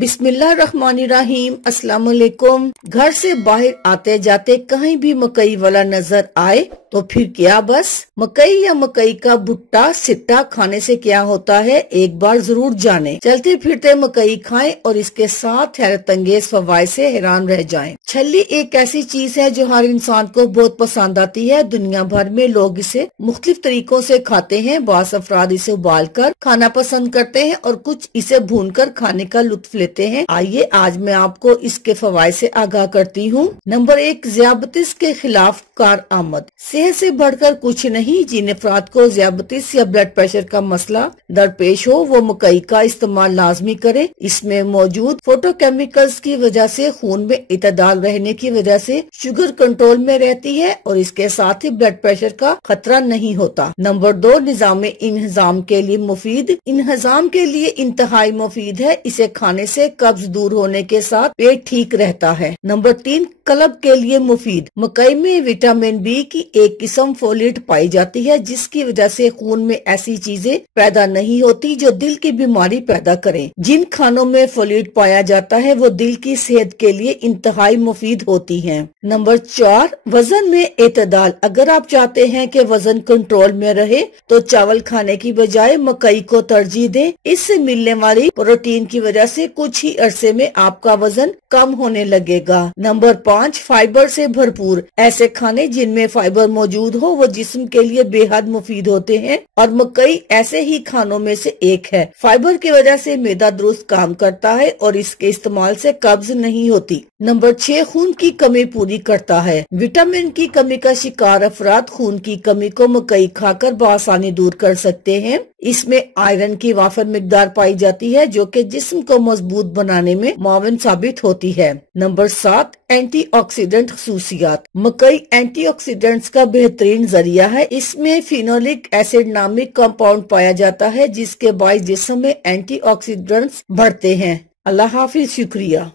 बिस्मिल्लाहिर्रहमानिर्रहीम। अस्सलाम वालेकुम। घर से बाहर आते जाते कहीं भी मकई वाला नजर आए तो फिर क्या बस मकई या मकई का भुट्टा सिट्टा खाने से क्या होता है, एक बार जरूर जानें। चलते फिरते मकई खाएं और इसके साथ हैरत अंगेज फवाइद से हैरान रह जाएं। छल्ली एक ऐसी चीज है जो हर इंसान को बहुत पसंद आती है। दुनिया भर में लोग इसे मुख्तलिफ तरीकों से खाते हैं। बास अफराद इसे उबाल कर खाना पसंद करते हैं और कुछ इसे भूनकर खाने का लुत्फ लेते हैं। आइए आज मैं आपको इसके फवाइद से आगाह करती हूँ। नंबर 1, ज़ियाबतीस के खिलाफ कारआमद। सेहत से बढ़कर कुछ नहीं। जिन अफराद को ज़ियाबतीस या ब्लड प्रेशर का मसला दरपेश हो वो मकई का इस्तेमाल लाजमी करे। इसमें मौजूद फोटोकेमिकल्स की वजह से खून में इतदाल रहने की वजह से शुगर कंट्रोल में रहती है और इसके साथ ही ब्लड प्रेशर का खतरा नहीं होता। नंबर 2, निजाम इंहजाम के लिए मुफीद। इंहजाम के लिए इंतहाई मुफीद है। इसे खाने से कब्ज दूर होने के साथ पेट ठीक रहता है। नंबर 3, कलब के लिए मुफीद। मकई में विटामिन बी की एक किस्म फोलेट पाई जाती है जिसकी वजह से खून में ऐसी चीजें पैदा नहीं होती जो दिल की बीमारी पैदा करें। जिन खानों में फोलेट पाया जाता है वो दिल की सेहत के लिए इंतहाई मुफीद होती हैं। नंबर 4, वजन में एतदाल। अगर आप चाहते हैं कि वजन कंट्रोल में रहे तो चावल खाने की बजाय मकई को तरजीह दें। इससे मिलने वाली प्रोटीन की वजह से कुछ ही अरसे में आपका वजन कम होने लगेगा। नंबर 5, फाइबर से भरपूर। ऐसे खाने जिनमें फाइबर मौजूद हो वो जिस्म के लिए बेहद मुफीद होते हैं और मकई ऐसे ही खानों में से एक है। फाइबर की वजह से मैदा दुरुस्त काम करता है और इसके इस्तेमाल से कब्ज नहीं होती। नंबर 6, खून की कमी पूरी करता है। विटामिन की कमी का शिकार अफराद खून की कमी को मकई खाकर बआसानी दूर कर सकते हैं। इसमें आयरन की वाफर मिकदार पाई जाती है जो कि जिस्म को मजबूत बनाने में मुआविन साबित होती है। नंबर 7, एंटीऑक्सीडेंट खसूसियात। मकई एंटीऑक्सीडेंट्स का बेहतरीन जरिया है। इसमें फिनोलिक एसिड नामिक कंपाउंड पाया जाता है जिसके बाइस जिस्म में एंटीऑक्सीडेंट्स बढ़ते हैं। अल्लाह हाफिज, शुक्रिया।